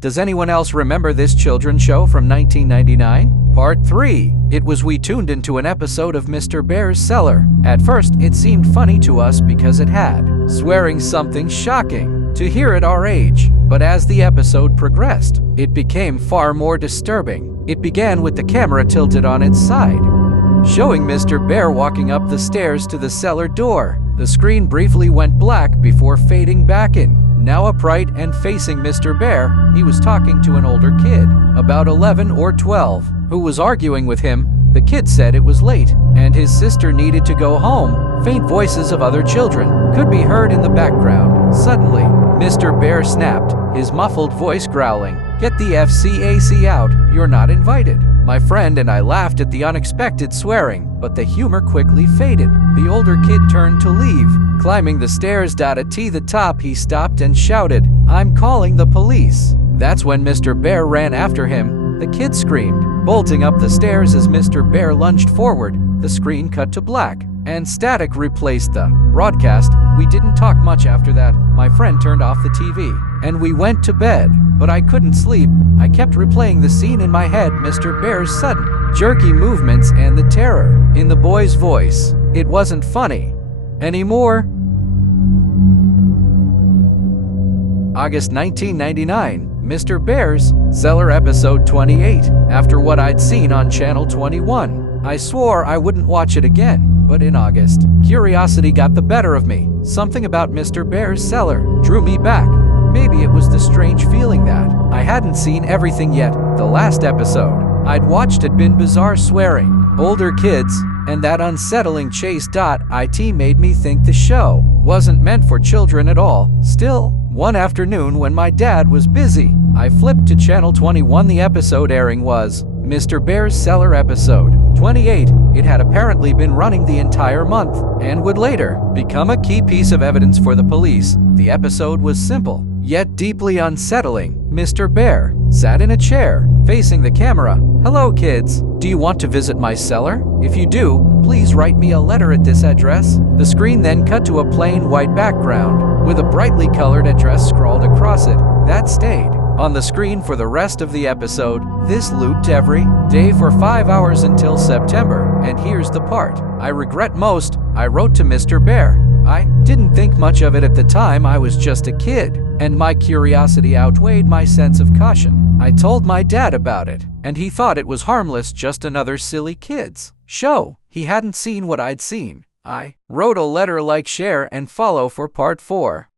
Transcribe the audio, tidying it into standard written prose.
Does anyone else remember this children's show from 1999? Part 3. It was we tuned into an episode of Mr. Bear's Cellar. At first, it seemed funny to us because it had swearing something shocking to hear at our age. But as the episode progressed, it became far more disturbing. It began with the camera tilted on its side, showing Mr. Bear walking up the stairs to the cellar door. The screen briefly went black before fading back in. Now upright and facing Mr. Bear, he was talking to an older kid, about 11 or 12, who was arguing with him. The kid said it was late, and his sister needed to go home. Faint voices of other children could be heard in the background. Suddenly, Mr. Bear snapped, his muffled voice growling, "Get the FCAC out, you're not invited." My friend and I laughed at the unexpected swearing, but the humor quickly faded. The older kid turned to leave. Climbing the stairs at the top, he stopped and shouted, "I'm calling the police." That's when Mr. Bear ran after him. The kid screamed, bolting up the stairs as Mr. Bear lunged forward. The screen cut to black, and static replaced the broadcast. We didn't talk much after that. My friend turned off the TV, and we went to bed. But I couldn't sleep. I kept replaying the scene in my head, Mr. Bear's sudden, jerky movements and the terror in the boy's voice. It wasn't funny anymore. August 1999, Mr. Bear's Cellar episode 28. After what I'd seen on Channel 21, I swore I wouldn't watch it again. But in August, curiosity got the better of me. Something about Mr. Bear's Cellar drew me back. Maybe it was the strange feeling that I hadn't seen everything yet. The last episode I'd watched had been bizarre swearing, older kids, and that unsettling chase. It made me think the show wasn't meant for children at all. Still, one afternoon when my dad was busy, I flipped to Channel 21. The episode airing was Mr. Bear's Cellar episode 28. It had apparently been running the entire month and would later become a key piece of evidence for the police. The episode was simple, yet deeply unsettling. Mr. Bear sat in a chair, facing the camera. "Hello kids, do you want to visit my cellar? If you do, please write me a letter at this address." The screen then cut to a plain white background, with a brightly colored address scrawled across it. That stayed on the screen for the rest of the episode. This looped every day for 5 hours until September, and here's the part I regret most. I wrote to Mr. Bear. I didn't think much of it at the time. I was just a kid, and my curiosity outweighed my sense of caution. I told my dad about it, and he thought it was harmless, just another silly kids show. He hadn't seen what I'd seen. I wrote a letter. Like, share, and follow for part 4.